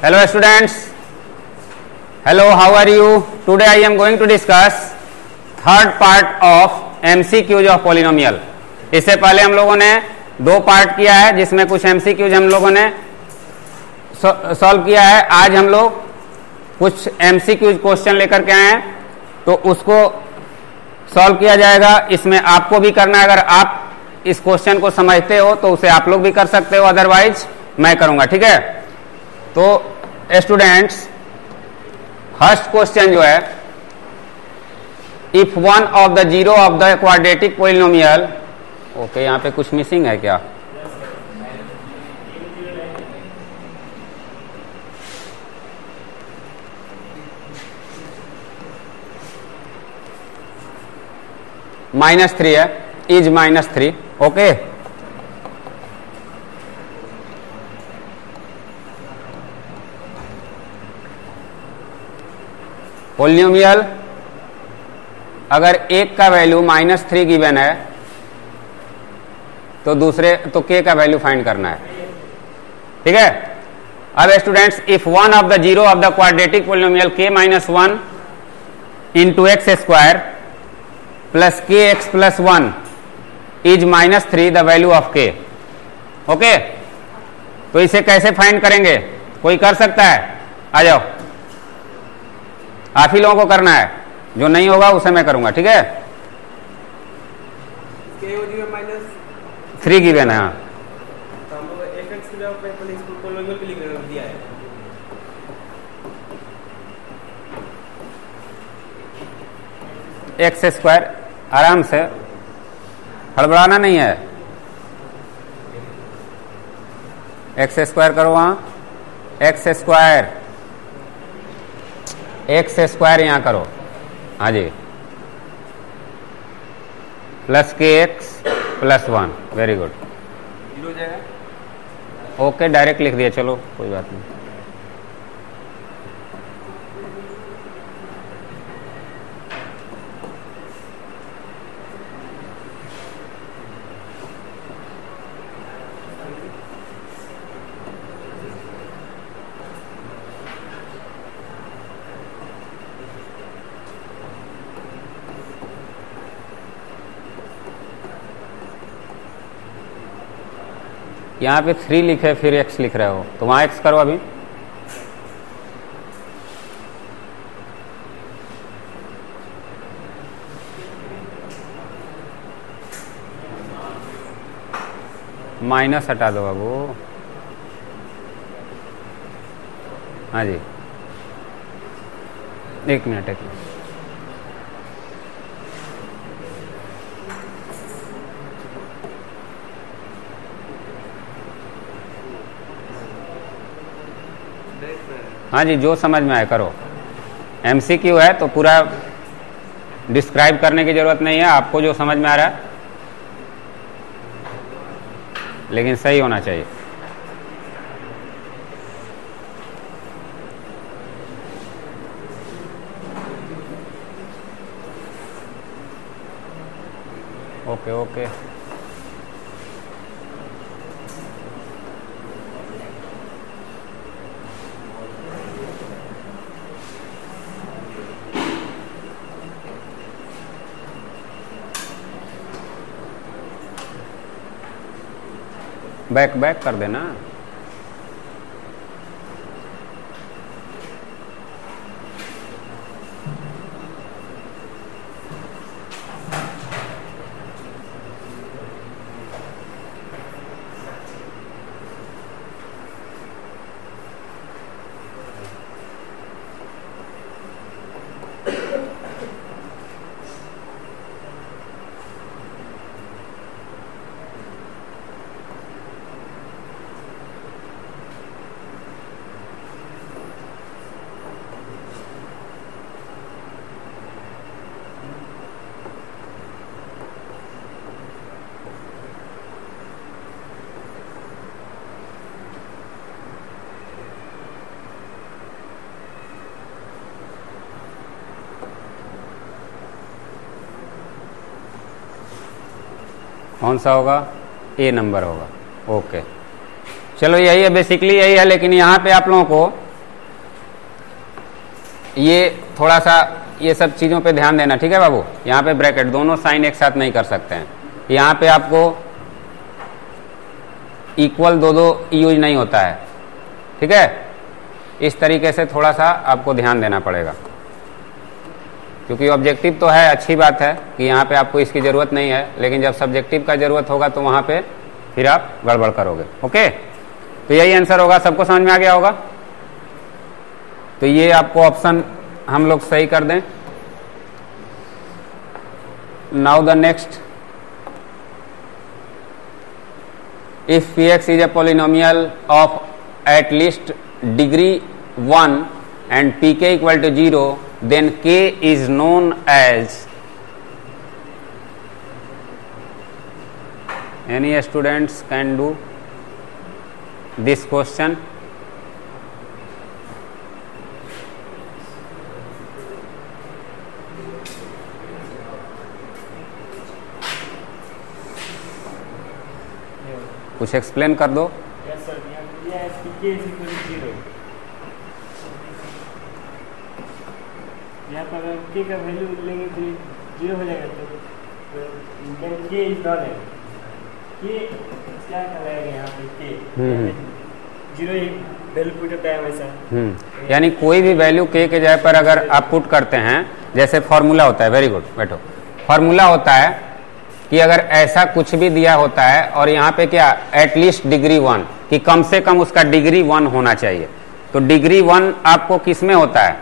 Hello students. Hello, how are you? Today I am going to discuss third part of MCQs of polynomial. इससे पहले हम लोगों ने दो पार्ट किया है जिसमें कुछ MCQs हम लोगों ने सॉल्व किया है. आज हम लोग कुछ MCQs क्वेश्चन लेकर के आए हैं तो उसको सॉल्व किया जाएगा. इसमें आपको भी करना है. अगर आप इस क्वेश्चन को समझते हो तो उसे आप लोग भी कर सकते हो, अदरवाइज मैं करूंगा. ठीक है. तो स्टूडेंट्स, फर्स्ट क्वेश्चन जो है, if one of the zero of the quadratic polynomial. Okay, यहां पे कुछ मिसिंग है क्या? -3 है, इज -3. ओके, पोलिनोमियल अगर एक का वैल्यू -3 गिवन है तो दूसरे तो k का वैल्यू फाइंड करना है. ठीक है. अब students, if one of the zero of the quadratic polynomial k -1 into x square plus k x plus 1 is -3 the value of k. Okay, तो इसे कैसे फाइंड करेंगे? कोई कर सकता है? आ जाओ, आप ही लोगों को करना है. जो नहीं होगा उसे मैं करूंगा. ठीक है. -3 गिवन है. हाँ, एक्स स्क्वायर, आराम से, हड़बड़ाना नहीं है. एक्स स्क्वायर करो. वहां एक्स स्क्वायर यहां करो. हाँ जी, plus k x plus 1. Very good. Okay, direct लिख दिया. चलो, कोई बात नहीं. यहाँ पे 3 लिखे फिर x लिख रहे हो तो वहां x करो. अभी माइनस हटा दो बाबू. हाँ जी, एक मिनट. हाँ जी, जो समझ में आए करो. MCQ है तो पूरा डिस्क्राइब करने की जरूरत नहीं है. आपको जो समझ में आ रहा है, लेकिन सही होना चाहिए. Okay okay. बैक कर देना. कौन सा होगा? ए नंबर होगा. ओके, चलो यही है, बेसिकली यही है. लेकिन यहाँ पे आप लोगों को ये थोड़ा सा ये सब चीज़ों पे ध्यान देना, ठीक है बाबू। यहाँ पे ब्रैकेट, दोनों साइन एक साथ नहीं कर सकते हैं। यहाँ पे आपको इक्वल दो यूज नहीं होता है, ठीक है। इस तरीके से थोड़ा सा आपको ध्यान देना पड़ेगा, क्योंकि ऑब्जेक्टिव तो है, अच्छी बात है कि यहाँ पे आपको इसकी ज़रूरत नहीं है, लेकिन जब सब्जेक्टिव का ज़रूरत होगा तो वहाँ पे फिर आप गड़बड़ करोगे। ओके, तो यही आंसर होगा। सबको समझ में आ गया होगा? तो ये आपको ऑप्शन हम लोग सही कर दें। Now the next, if px is a polynomial of at least degree 1 and pk equal to 0, then k is known as, any students can do this question? कुछ एक्सप्लेन कर दो। यस सर, यहाँ है pk is equal to 0। यहाँ पर अगर k का value लेंगे तो 0 हो जाएगा, तो k इज नॉट है। k क्या कहलाएगा यहाँ पे? k 0 ही वैल्यू पुट होता है हमेशा। यानी कोई भी वैल्यू k के जगह पर अगर आप पुट करते हैं, जैसे फॉर्मूला होता है, वेरी गुड, बैठो। फॉर्मूला होता है कि अगर ऐसा कुछ भी दिया होता है और यहाँ पे क्या, एटलीस्ट डिग्री 1, कि कम से कम उसका डिग्री 1 होना चाहिए। तो डिग्री 1 आपको किस में होता है?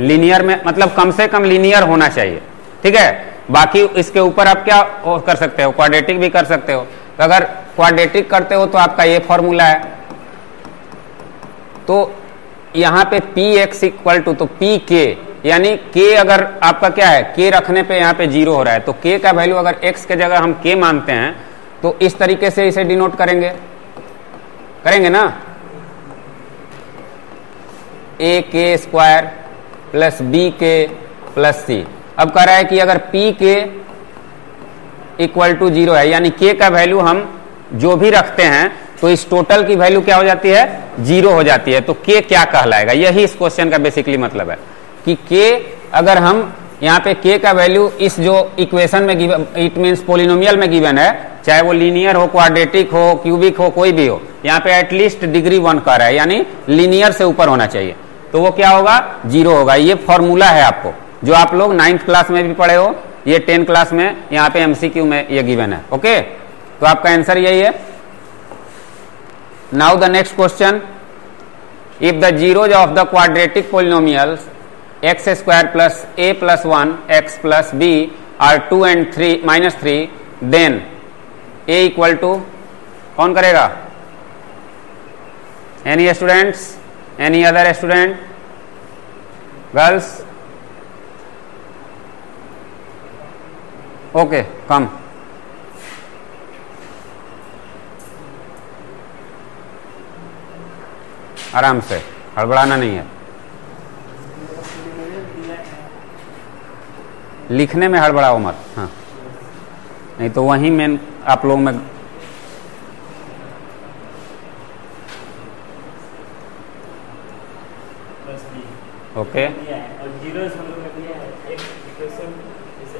लीनियर में, मतलब कम से कम लीनियर होना चाहिए, ठीक है। बाकी इसके ऊपर आप क्या कर सकते हो? क्वाड्रेटिक भी कर सकते हो। तो अगर क्वाड्रेटिक करते हो तो आपका ये फॉर्मूला है। तो यहाँ पे px इक्वल टू, तो pk यानी k अगर आपका क्या है, k रखने पे यहाँ पे 0 हो रहा है, तो k का वैल्यू अगर x के जगह हम k मानते हैं तो इस तरीके से इसे डिनोट करेंगे ना, ak square plus bk plus c। अब कह रहा है कि अगर pk इक्वल टू 0 है, यानी k का वैल्यू हम जो भी रखते हैं तो इस टोटल की वैल्यू क्या हो जाती है? 0 हो जाती है। तो k क्या कहलाएगा? यही इस क्वेश्चन का बेसिकली मतलब है कि k अगर हम यहाँ पे k का वैल्यू इस जो इक्वेशन में गिवन, इट मींस पोलिनोमियल में गिवन है, चाहे वो लीनियर हो, क्वाड्रेटिक हो, क्यूबिक हो, कोई भी हो, यहाँ पे एटलीस्ट डिग्री 1 का रहा है, यानी लीनियर से ऊपर होना चाहिए। तो वो क्या होगा? 0 होगा। ये फॉर्मूला है आपको, जो आप लोग 9th क्लास में भी पढ़े हो, ये 10th क्लास में यहाँ पे MCQ में ये गिवन है। ओके, तो आपका आंसर यही है। Now the next question, if the zeros of the quadratic polynomials x square plus a plus 1 x plus b are 2 and 3 minus 3, then a equal to, कौन करेगा? Any students? Any other student? Girls? Okay, come. आराम से, हड़बड़ाना नहीं है। लिखने में हड़बड़ाओ मत, हाँ, नहीं तो वहीं मेन आप लोगों में ओके। और जीरो हम लोग ने दिया है एक इक्वेशन, जैसे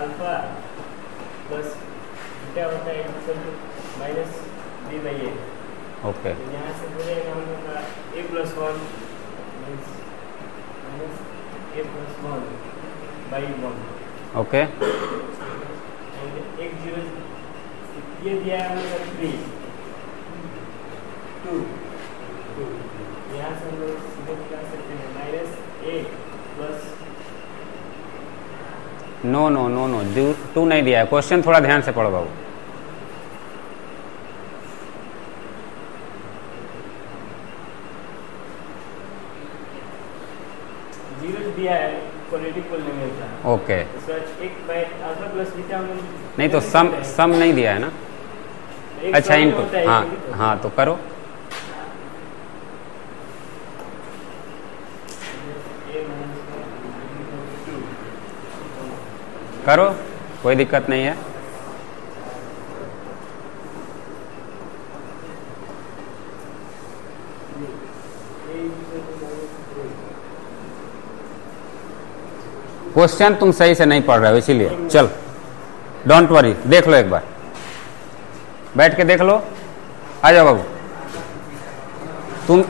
अल्फा प्लस बीटा होता है equal to minus B by A. Okay, यहाँ से बोलेगा हम लोग का a plus 1 minus a plus 1 by 1। Okay, एक जीरो ये दिया है हम लोग 3 2 यहाँ से हम लोग सीधे निकाल सकते हैं minus a plus, no no no no, 2 नहीं दिया है। क्वेश्चन थोड़ा ध्यान से पढ़ो बाबू। जीरो दिया है क्वाड्रेटिक पोलिनोमियल का। ओके, एक बाय अल्फा प्लस बीटा हम नहीं तो सम नहीं दिया है ना। अच्छा, इनपुट, हाँ हाँ, तो करो। करो, कोई दिक्कत नहीं है। क्वेश्चन तुम सही से नहीं पढ़ रहे हो इसीलिए। चल डोंट वरी, देख लो एक बार, बैठ के देख लो। आ जाओ बाबू, तुम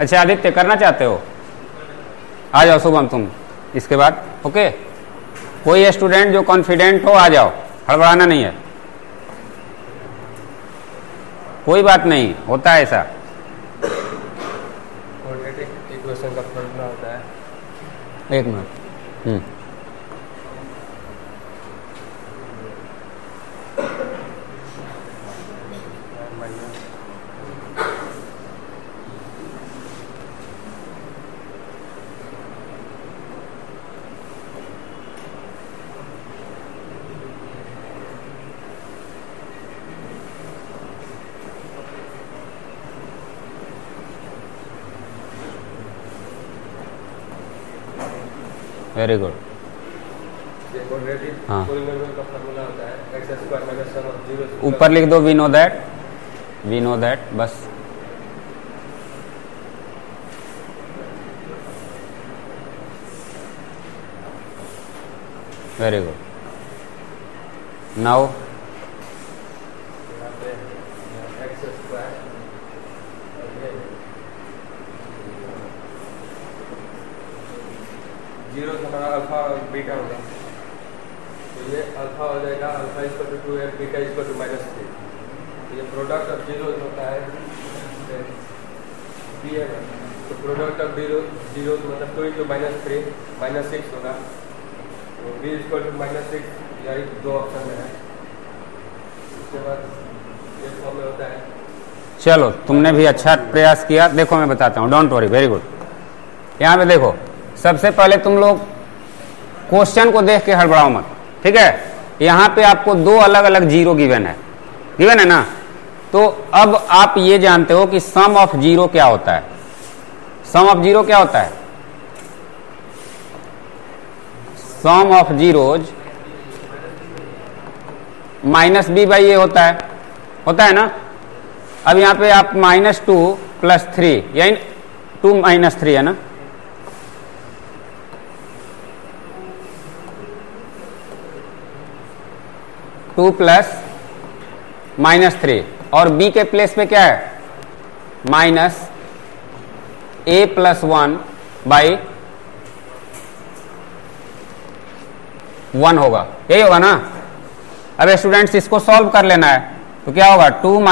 अच्छा आदित्य करना चाहते हो, आ जाओ शुभम तुम इसके बाद। ओके, कोई स्टूडेंट जो कॉन्फिडेंट हो आ जाओ, हड़बड़ाना नहीं है, कोई बात नहीं, होता है ऐसा। इक्वेशन का फॉर्मूला होता है, एक मिनट। Very good. हाँ, ऊपर लिख दो वी नो दैट, बस। Very good. नाउ जीरो हमारा अल्फा बीटा होगा, तो ये अल्फा हो जाएगा, alpha equal to 2 beta equal to -3। ये प्रोडक्ट ऑफ जीरो होता है बी है ना, तो प्रोडक्ट ऑफ जीरो मतलब 2 × -3 -6 होगा, तो बी इक्वल टू -6, यही दो ऑप्शन में है। उसके बाद ये फॉर्म में होता है। चलो तुमने भी अच्छा प्रयास किया। देखो मैं बताता हूँ, डोंट वरी, वेरी गुड। यहाँ पे देखो, सबसे पहले तुम लोग क्वेश्चन को देख के हड़बड़ाओ मत, ठीक है। यहाँ पे आपको दो अलग अलग जीरो गिवन है ना। तो अब आप ये जानते हो कि सम ऑफ जीरो क्या होता है। सम ऑफ जीरो क्या होता है? सम ऑफ जीरोज -b/a होता है ना। अब यहाँ पे आप -2 + 3 यानी 2 - 3 है ना। टू प्लस -3 और b के प्लेस पे क्या है? -a + 1/1 होगा, यही होगा ना। अब स्टूडेंट्स इसको सॉल्व कर लेना है, तो क्या होगा? 2 -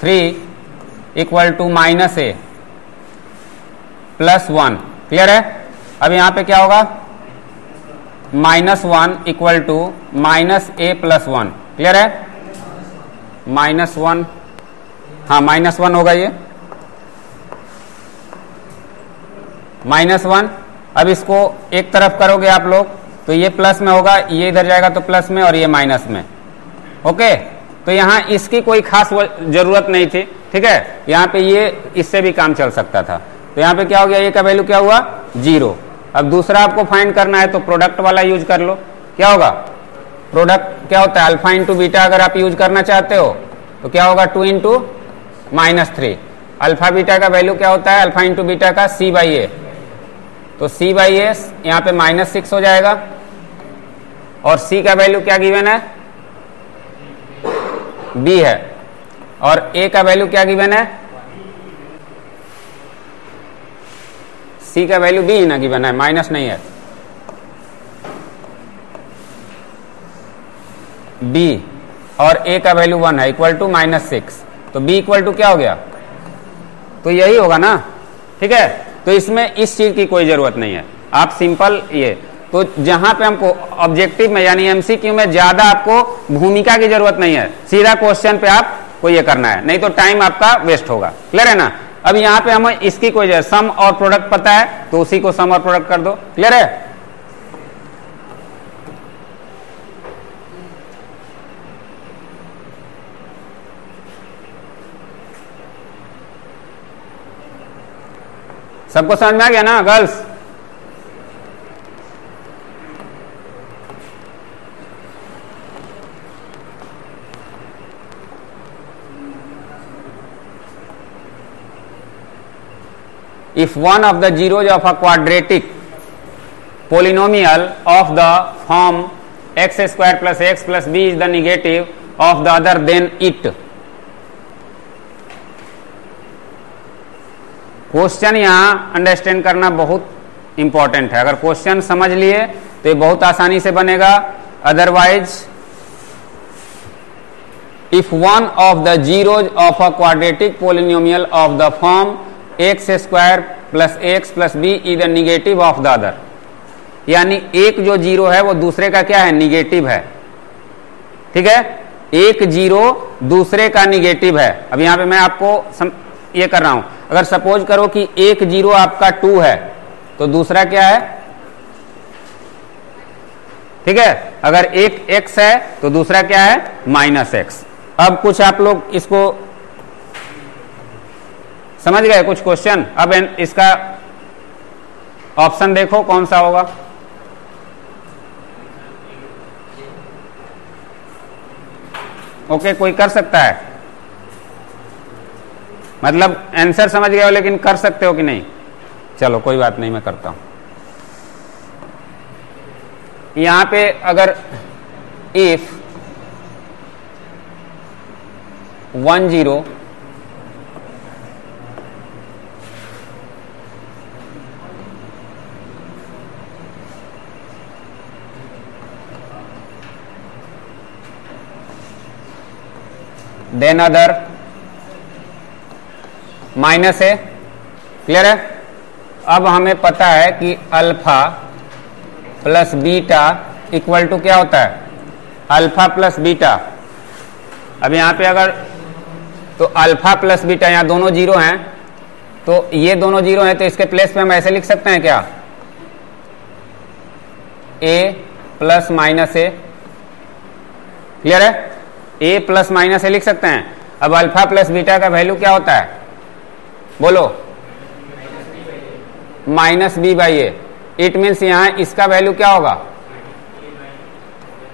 3 = -a + 1। क्लियर है? अब यहां पे क्या होगा? -1 = -a + 1। क्लियर है? -1, हाँ -1 होगा ये -1। अब इसको एक तरफ करोगे आप लोग तो ये प्लस में होगा, ये इधर जाएगा तो प्लस में, और ये माइनस में। ओके, तो यहाँ इसकी कोई खास जरूरत नहीं थी, ठीक है। यहाँ पे ये इससे भी काम चल सकता था। तो यहाँ पे क्या हो गया? ये का वैल्यू क्या हुआ? 0। अब दूसरा आपको फाइंड करना है तो प्रोडक्ट वाला यूज कर लो। क्या होगा? प्रोडक्ट क्या होता है? अल्फा इंटू बीटा अगर आप यूज करना चाहते हो तो क्या होगा? 2 × -3। अल्फा बीटा का वैल्यू क्या होता है? अल्फा इंटू बीटा का c/a, तो c/a यहाँ पे -6 हो जाएगा। और c का वैल्यू क्या गिवन है? b है। और a का वैल्यू क्या गिवन है? c का वैल्यू b ही ना गिवन है, माइनस नहीं है। b और a का वैल्यू 1 है, इक्वल टू -6। तो b इक्वल टू क्या हो गया? तो यही होगा ना, ठीक है। तो इसमें इस चीज की कोई जरूरत नहीं है, आप सिंपल ये। तो जहां पे हमको ऑब्जेक्टिव में यानी एमसीक्यू में ज्यादा आपको भूमिका की जरूरत नहीं है, सीधा क्वेश्चन पे आपको ये करना है, नहीं तो टाइम आपका वेस्ट होगा। क्लियर है ना? अब यहाँ पे हमें इसकी कोई जरूरत, सम और प्रोडक्ट पता है तो उसी को सम और प्रोडक्ट कर दो। क्लियर है? सबको समझ में आ गया ना girls? If one of the zeros of a quadratic polynomial of the form x square plus x plus b is the negative of the other, then it. Question यहां अंडरस्टैंड करना बहुत इंपॉर्टेंट है. अगर क्वेश्चन समझ लिए तो ये बहुत आसानी से बनेगा. Otherwise if one of the zeros of a quadratic polynomial of the form x square plus x plus b is the negative of the other, यानी एक जो जीरो है वो दूसरे का क्या है, निगेटिव है. ठीक है, एक जीरो दूसरे का निगेटिव है. अब यहां पे मैं आपको ये कर रहा हूं. अगर सपोज करो कि एक जीरो आपका 2 है तो दूसरा क्या है, ठीक है. अगर एक x है तो दूसरा क्या है, -x. अब कुछ आप लोग इसको समझ गए कुछ क्वेश्चन. अब इसका ऑप्शन देखो कौन सा होगा. ओके, कोई कर सकता है, मतलब आंसर समझ गए हो लेकिन कर सकते हो कि नहीं. चलो कोई बात नहीं, मैं करता हूं. यहां पे अगर इफ 1 0 देन अदर माइनस है. क्लियर है. अब हमें पता है कि alpha plus beta equal to क्या होता है, अल्फा प्लस बीटा. अब यहां पे अगर तो अल्फा प्लस बीटा, यहां दोनों जीरो हैं तो ये दोनों जीरो हैं तो इसके प्लेस पे हम ऐसे लिख सकते हैं क्या, a plus minus A. Clear है, a प्लस माइनस ए लिख सकते हैं. अब अल्फा प्लस बीटा का वैल्यू क्या होता है, बोलो, -b/a. इट मीन्स यहां इसका वैल्यू क्या होगा,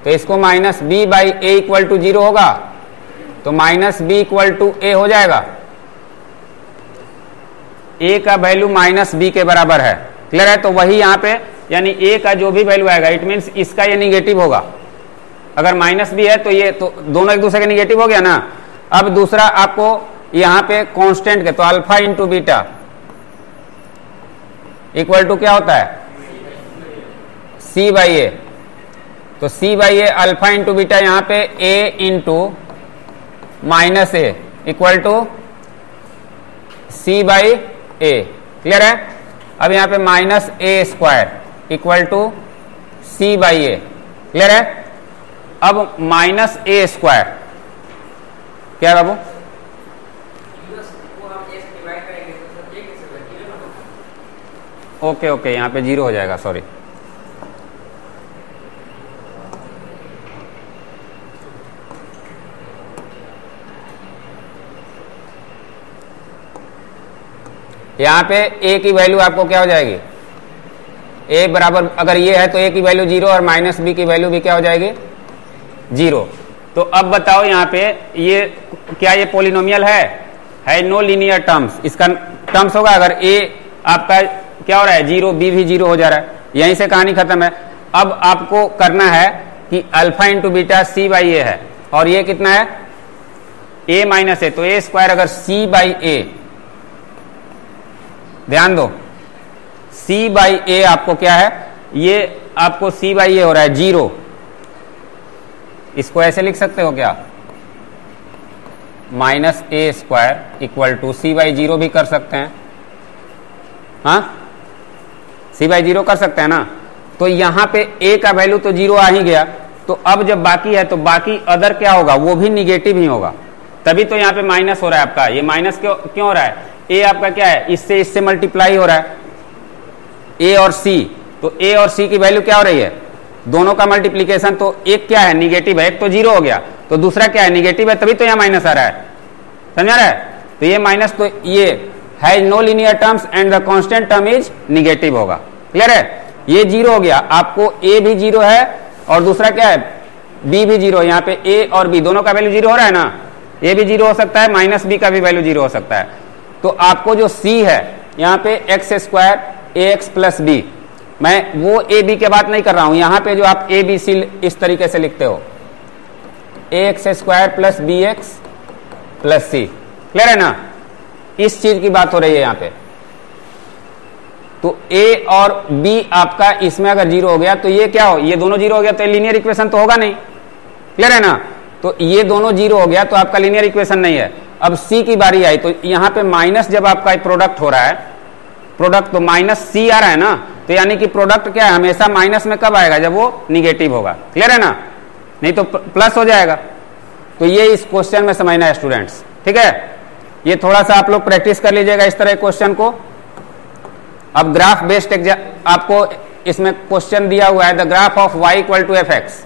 तो इसको -b/a इक्वल टू 0 होगा तो -b इक्वल टू a हो जाएगा. a का वैल्यू -b के बराबर है. क्लियर है. तो वही यहां पे यानी a का जो भी वैल्यू आएगा इट मीन्स इसका ये निगेटिव होगा. अगर -b है तो ये तो दोनों एक दूसरे के निगेटिव हो गया ना. अब दूसरा आपको यहां पे कांस्टेंट के तो alpha into beta equal to क्या होता है, c/a. तो c/a अल्फा इंटू बीटा यहां पे a into -a equal to c/a. Clear है. अब यहां पे -a² equal to c/a. Clear है. अब -a² क्या बाबू, ओके ओके, यहां पे 0 हो जाएगा, सॉरी. यहां पे a की वैल्यू आपको क्या हो जाएगी, a बराबर अगर ये है तो a की वैल्यू 0 और -b की वैल्यू भी क्या हो जाएगी, 0. तो अब बताओ यहां पे ये क्या ये पोलिनोमियल है नो लीनियर टर्म्स. इसका टर्म्स होगा अगर a आपका क्या हो रहा है 0, b भी 0 हो जा रहा है. यहीं से कहानी खत्म है. अब आपको करना है कि अल्फा इंटू बीटा c/a है और ये कितना है a माइनस ए. तो a² अगर c/a, ध्यान दो c/a आपको क्या है, ये आपको c/a हो रहा है 0. इसको ऐसे लिख सकते हो क्या, -a² इक्वल टू c/0 भी कर सकते हैं. हाँ, c/0 कर सकते हैं ना. तो यहां पे a का वैल्यू तो 0 आ ही गया. तो अब जब बाकी है तो बाकी अदर क्या होगा, वो भी निगेटिव ही होगा. तभी तो यहाँ पे माइनस हो रहा है आपका. ये माइनस क्यों हो रहा है, a आपका क्या है, इससे मल्टीप्लाई हो रहा है a और c. तो a और c की वैल्यू क्या हो रही है, दोनों का मल्टीप्लीकेशन. तो एक क्या है, निगेटिव है. एक तो 0 हो गया तो दूसरा क्या है, निगेटिव है. तभी तो यहाँ माइनस आ रहा है. समझ रहा है. तो ये माइनस, तो ये है no linear terms and the constant term is negative होगा. क्लियर है. ये 0 हो गया, आपको a भी 0 है और दूसरा क्या है, b भी 0. यहाँ पे a और b दोनों का वैल्यू 0 हो रहा है ना. a भी 0 हो सकता है, -b का भी वैल्यू 0 हो सकता है. तो आपको जो c है यहाँ पे एक्स स्क्वायर ए एक्स प्लस बी, मैं वो ए बी के बात नहीं कर रहा हूं, यहां पे जो आप ए बी सी इस तरीके से लिखते हो, a x square plus b x plus c, clear है ना, इस चीज की बात हो रही है यहां पे। तो ए और बी आपका इसमें अगर जीरो हो गया तो ये क्या हो, ये दोनों जीरो हो गया तो लीनियर इक्वेशन तो होगा नहीं, क्लियर है ना। तो ये दोनों जीरो हो गया तो आपका लीनियर इक्वेशन नहीं है। अब सी की बारी आई तो यहां पे माइनस जब आपका प्रोडक्ट हो रहा है, प्रोडक्ट तो माइनस सी आ रहा है ना, तो यानी कि प्रोडक्ट क्या है, हमेशा माइनस में कब आएगा, जब वो निगेटिव होगा, क्लियर है ना, नहीं तो प्लस हो जाएगा। तो ये इस क्वेश्चन में समझना है स्टूडेंट्स, ठीक है। ये थोड़ा सा आप लोग प्रैक्टिस कर लीजिएगा इस तरह क्वेश्चन को। अब ग्राफ बेस्ड आपको इसमें क्वेश्चन दिया हुआ है, the graph of y equal to F x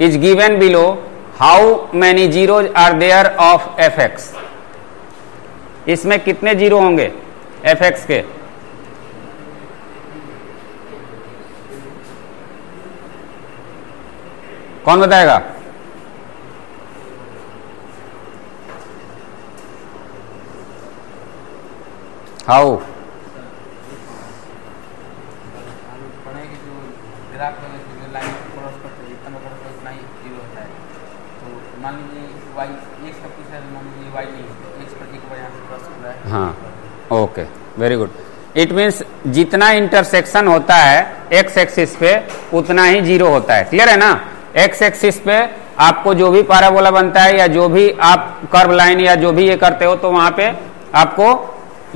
is given below, how many zeros are there of F x, इसमें कितने जीरो होंगे एफ एक्स के, कौन बताएगा। हाउ, हाँ okay very good. It means जितना इंटरसेक्शन होता है एक्स एक्सिस पे उतना ही जीरो होता है, क्लियर है ना। एक्स एक्सिस पे आपको जो भी पैराबोला बनता है या जो भी आप कर्व लाइन या जो भी ये करते हो तो वहां पे आपको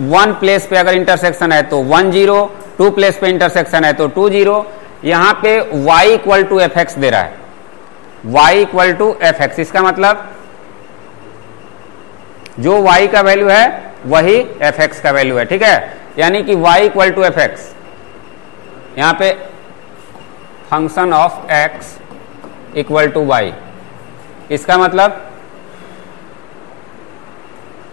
वन प्लेस पे अगर इंटरसेक्शन है तो 1 0, 2 प्लेस पे इंटरसेक्शन है तो 2 0। यहां पे y equal to F x दे रहा है, y equal to F x, इसका मतलब जो y का वैल्यू है वही एफ एक्स का वैल्यू है, ठीक है। यानी कि y equal to F x, यहां पे function of x equal to y, इसका मतलब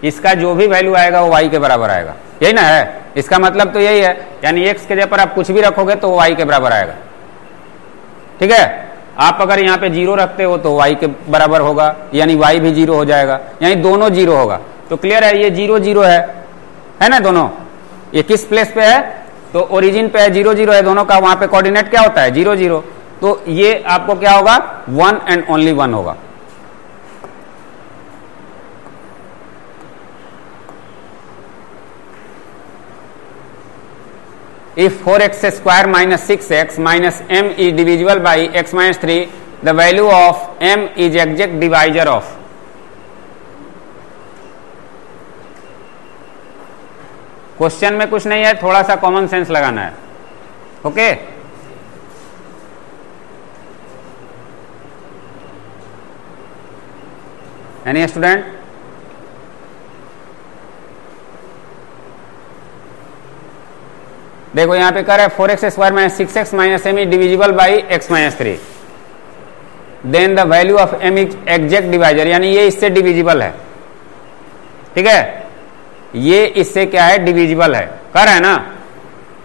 इसका जो भी वैल्यू आएगा वो y के बराबर आएगा, यही ना है, इसका मतलब तो यही है। यानी x के जगह पर आप कुछ भी रखोगे तो y के बराबर आएगा, ठीक है। आप अगर यहाँ पे जीरो रखते हो तो y के बराबर होगा, यानी y भी जीरो हो जाएगा, यानी दोनों जीरो होगा। तो क्लियर है, ये 0 0 है ना दोनों। ये किस प्लेस पे है, तो ओरिजिन पे है, 0 0 है दोनों का, वहां पे कोऑर्डिनेट क्या होता है 0 0। तो ये आपको क्या होगा, 1 एंड ओनली 1 होगा। If 4x square minus 6x minus m is divisible by x minus 3, the value of m is exact divisor of, question में कुछ नहीं है, थोड़ा सा कॉमन सेंस लगाना है, ओके। एनी स्टूडेंट, देखो यहां पे कर है 4x square minus 6x minus M is divisible by x minus 3, then the value of m is exact divisor, यानी ये इससे डिविजिबल है, ठीक है। ये इससे क्या है, डिविजिबल है, कर है ना।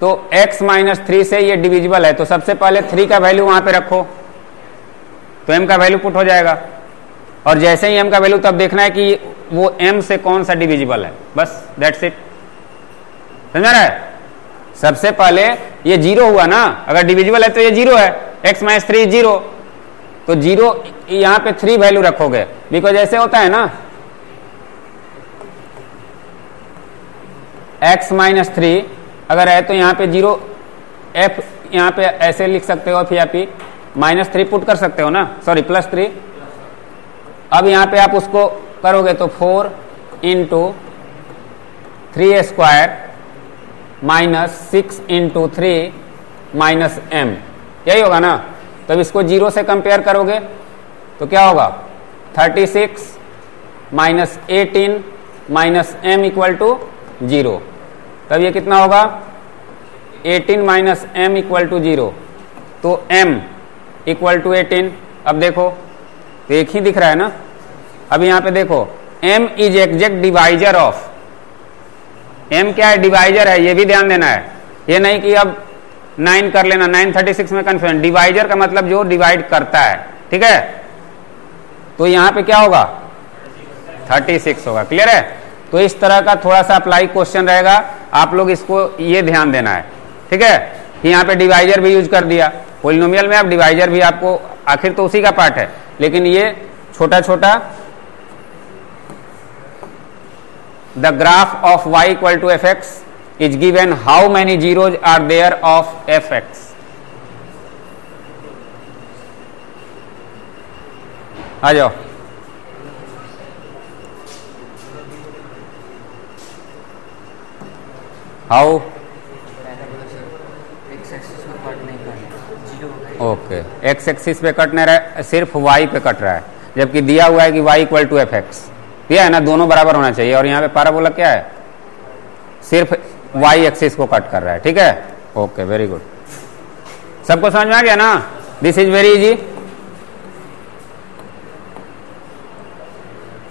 तो x माइनस 3 से ये डिविजिबल है, तो सबसे पहले 3 का वैल्यू वहां पे रखो तो m का वैल्यू पुट हो जाएगा, और जैसे ही m का वैल्यू तब देखना है कि वो m से कौन सा डिविजिबल है, बस दैट्स इट, समझ रहा है। सबसे पहले ये 0 हुआ ना, अगर डिविजिबल है तो ये 0 है, x माइनस 3 0, तो 0 यहां पे 3 वैल्यू रखोगे, बिकॉज ऐसे होता है ना, x माइनस 3 अगर है तो यहाँ पे 0, f यहाँ पे ऐसे लिख सकते हो, फिर आप माइनस 3 पुट कर सकते हो ना, सॉरी प्लस 3। अब यहाँ पे आप उसको करोगे तो 4 into 3 square minus 6 into 3 minus m, यही होगा ना। तब इसको 0 से कंपेयर करोगे तो क्या होगा, 36 minus 18 minus m equal to 0, तब ये कितना होगा, 18 माइनस m इक्वल टू 0, तो m इक्वल टू 18। अब देखो तो एक ही दिख रहा है ना। अब यहाँ पे देखो m is exact divisor of, m क्या है, डिवाइजर है, ये भी ध्यान देना है, ये नहीं कि अब 9 कर लेना, 9 36 में कंफ्यूजन, डिवाइजर का मतलब जो डिवाइड करता है, ठीक है। तो यहाँ पे क्या होगा, 36 होगा, क्लियर है। तो इस तरह का थोड़ा सा अप्लाई क्वेश्चन रहेगा, आप लोग इसको ये ध्यान देना है, ठीक है, कि यहाँ पे डिवाइजर भी यूज कर दिया। पोलिनोमियल में अब डिवाइजर भी आपको, आखिर तो उसी का पार्ट है, लेकिन ये छोटा छोटा, the graph of y equal to F x is given, how many zeros are there of F x. आ जाओ, हाउ, ओके, एक्स एक्सिस पे कट नहीं रहा है, सिर्फ y पे कट रहा है, जबकि दिया हुआ है कि y equal to F x, दिया है ना, दोनों बराबर होना चाहिए। और यहाँ पे पैराबोला क्या है, सिर्फ y एक्सिस को कट कर रहा है, ठीक है, ओके, वेरी गुड। सबको समझ में आ गया ना? This is very easy.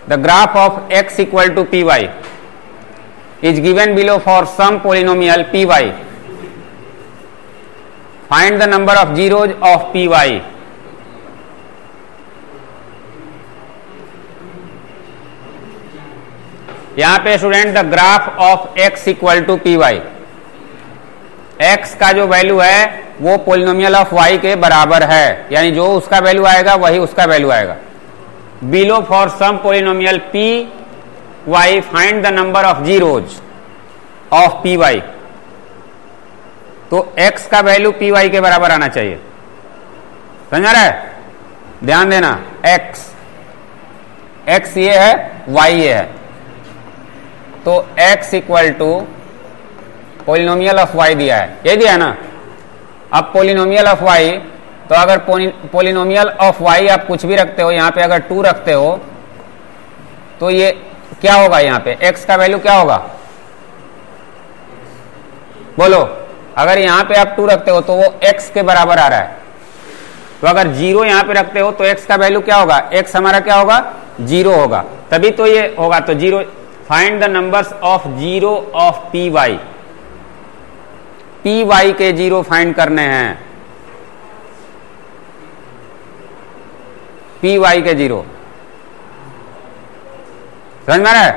The graph of x equal to P Y is given below for some polynomial py. Find the number of zeros of py. यहां पे student the graph of x equal to P Y, x का जो value है वो polynomial of y के बराबर है, यानी जो उसका वैल्यू आएगा वही उसका वैल्यू आएगा। Below for some polynomial P Y find the number of zeros of P Y. तो x का वैल्यू पी वाई के बराबर आना चाहिए, समझ रहा है? ध्यान देना, x ये है, y ये है, तो x equal to polynomial of y दिया है, ये दिया है ना। अब पोलिनोमियल ऑफ y, तो अगर पोलिनोमियल ऑफ y आप कुछ भी रखते हो, यहां पे अगर 2 रखते हो तो ये क्या होगा, यहां पे x का वैल्यू क्या होगा, बोलो। अगर यहां पे आप 2 रखते हो तो वो x के बराबर आ रहा है, तो अगर 0 यहां पे रखते हो तो x का वैल्यू क्या होगा, x हमारा क्या होगा, 0 होगा, तभी तो ये होगा। तो 0, find the numbers of 0 of P Y, P Y के 0 फाइंड करने हैं, पी वाई के 0, समझ में आ रहा है?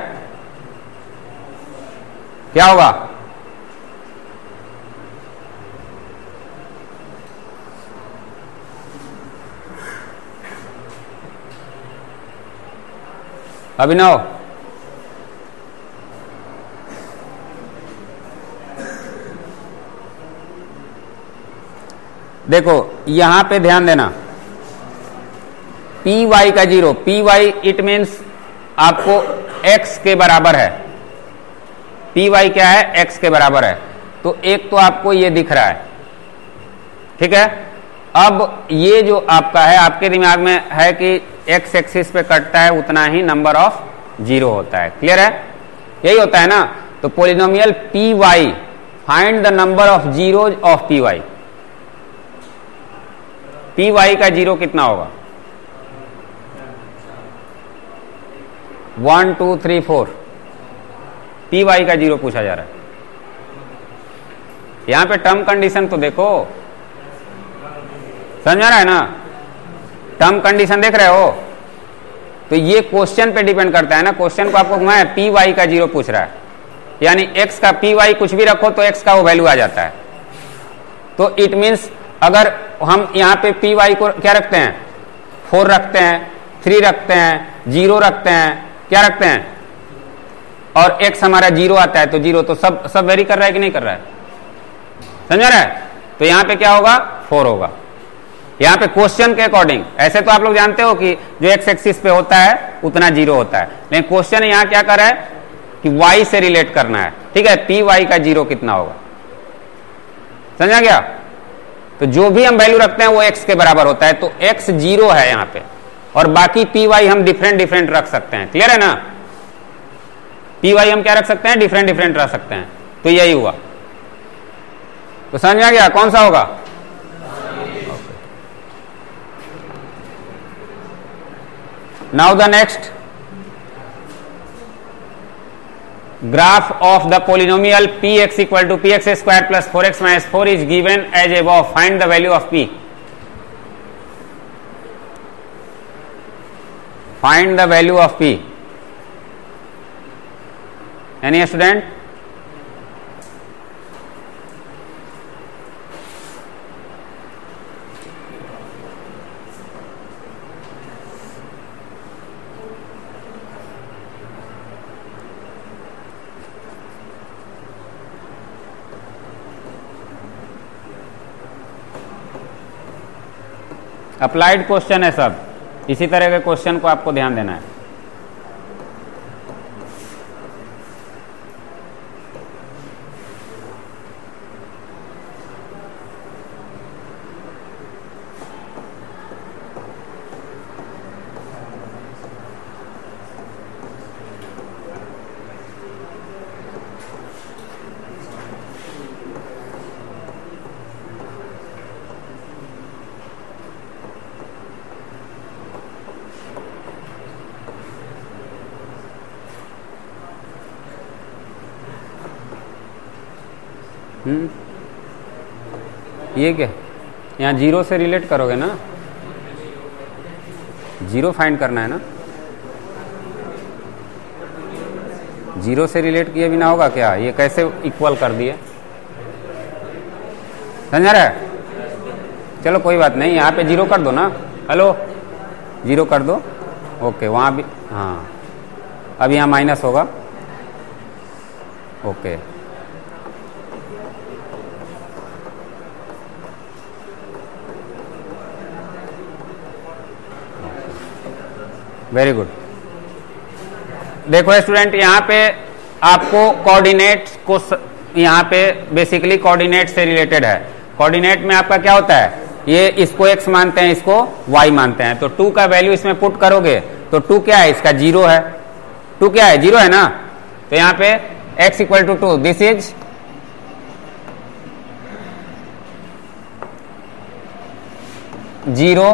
क्या होगा, अभिनव? देखो यहां पे ध्यान देना, पी वाई का 0, पी वाई इट मीन्स आपको x के बराबर है, पी वाई क्या है, x के बराबर है। तो एक तो आपको ये दिख रहा है, ठीक है। अब ये जो आपका है, आपके दिमाग में है कि x एक्सिस पे कटता है उतना ही नंबर ऑफ 0 होता है, क्लियर है? यही होता है ना। तो polynomial P Y find the number of zeros of P Y, P Y का 0 कितना होगा, 1 2 3 4, पी वाई का 0 पूछा जा रहा है। यहां पे टर्म कंडीशन तो देखो, समझ आ रहा है ना? टर्म कंडीशन देख रहे हो? तो ये क्वेश्चन पे डिपेंड करता है ना, क्वेश्चन को आपको मैं पी वाई का 0 पूछ रहा है, यानी x का पी वाई कुछ भी रखो तो x का वो वैल्यू आ जाता है। तो इट मीन्स अगर हम यहाँ पे पी वाई को क्या रखते हैं, 4 रखते हैं, 3 रखते हैं, 0 रखते हैं, क्या रखते हैं, और x हमारा 0 आता है, तो 0 तो सब वेरी कर रहा है कि नहीं कर रहा है, समझ रहा है? तो यहाँ पे क्या होगा, 4 होगा, यहाँ पे क्वेश्चन के अकॉर्डिंग। ऐसे तो आप लोग जानते हो कि जो x एक्सिस पे होता है उतना 0 होता है, लेकिन क्वेश्चन यहाँ क्या कर रहा है कि y से रिलेट करना है, ठीक है। पी वाई का 0 कितना होगा, समझा गया? तो जो भी हम वैल्यू रखते हैं वो x के बराबर होता है, तो x 0 है यहाँ पे, और बाकी पी वाई हम डिफरेंट रख सकते हैं, क्लियर है ना? पी वाई हम क्या रख सकते हैं, डिफरेंट रख सकते हैं। तो यही हुआ, तो समझ आ गया कौन सा होगा? Now the next, graph of the polynomial px equal to px square plus 4x minus 4 is given as above. Find the value of p. Find the value of p. Any student? Applied question है सब, इसी तरह के question को आपको ध्यान देना है। ये क्या, यहाँ जीरो से रिलेट करोगे ना, जीरो फाइंड करना है ना, जीरो से रिलेट किए बिना होगा क्या? ये कैसे इक्वल कर दिए, समझ रहा है? चलो कोई बात नहीं, यहाँ पे जीरो कर दो ना, हेलो जीरो कर दो, ओके वहाँ भी, हाँ अब यहाँ माइनस होगा, ओके वेरी गुड। देखो स्टूडेंट, यहाँ पे आपको कोऑर्डिनेट को यहाँ पे बेसिकली कोऑर्डिनेट से रिलेटेड है। कोऑर्डिनेट में आपका क्या होता है, ये इसको x मानते हैं, इसको y मानते हैं, तो 2 का वैल्यू इसमें पुट करोगे तो 2 क्या है, इसका 0 है, 2 क्या है, 0 है ना, तो यहाँ पे x equal to 2, this is zero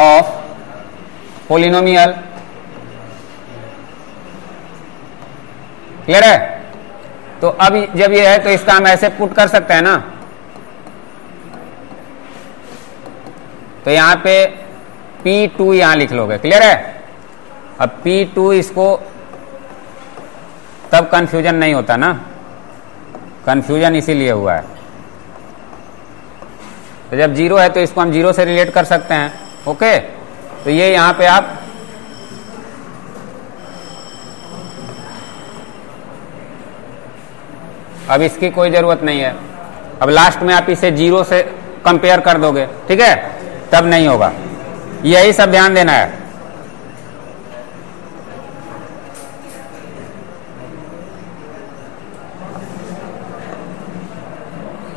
of polynomial. Clear है? तो अब जब ये है तो इसका हम ऐसे पुट कर सकते हैं ना, तो यहां पे P2 यहां लिख लोगे। क्लियर है? अब P2 इसको तब कंफ्यूजन नहीं होता ना, कंफ्यूजन इसीलिए हुआ है। तो जब जीरो है तो इसको हम जीरो से रिलेट कर सकते हैं। ओके, तो ये यहां पे आप अब इसकी कोई जरूरत नहीं है, अब लास्ट में आप इसे जीरो से कंपेयर कर दोगे, ठीक है, तब नहीं होगा। यही सब ध्यान देना है।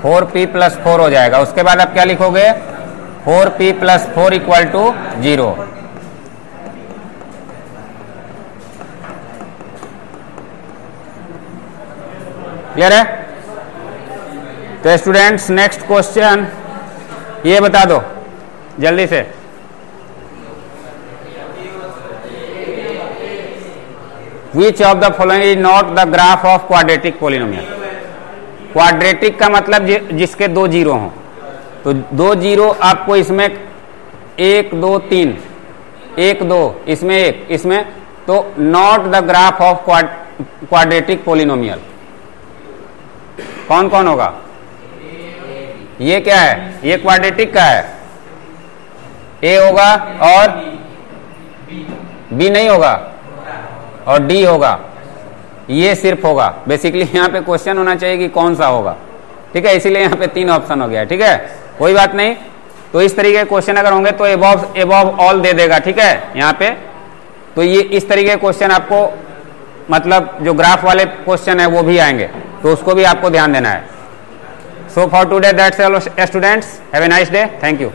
फोर पी प्लस 4 हो जाएगा, उसके बाद आप क्या लिखोगे, 4p plus 4 equal to 0। Clear है? तो स्टूडेंट्स नेक्स्ट क्वेश्चन ये बता दो जल्दी से, which of the following is not the graph of quadratic polynomial. Quadratic का मतलब जिसके 2 जीरो हों, तो 2 जीरो आपको इसमें 1 2 3, 1 2 इसमें 1 इसमें, तो not the graph of quadratic polynomial कौन कौन होगा? ये क्या है, ये क्वाड्रेटिक का है, ए होगा और बी नहीं होगा और डी होगा, ये सिर्फ होगा। बेसिकली यहाँ पे क्वेश्चन होना चाहिए कि कौन सा होगा, ठीक है, इसीलिए यहाँ पे 3 ऑप्शन हो गया, ठीक है, कोई बात नहीं। तो इस तरीके के क्वेश्चन अगर होंगे तो एबव ऑल दे देगा, ठीक है, यहाँ पे। तो ये इस तरीके के क्वेश्चन आपको, मतलब जो ग्राफ वाले क्वेश्चन है वो भी आएंगे, तो उसको भी आपको ध्यान देना है। So for today that's all students, have a nice day, thank you.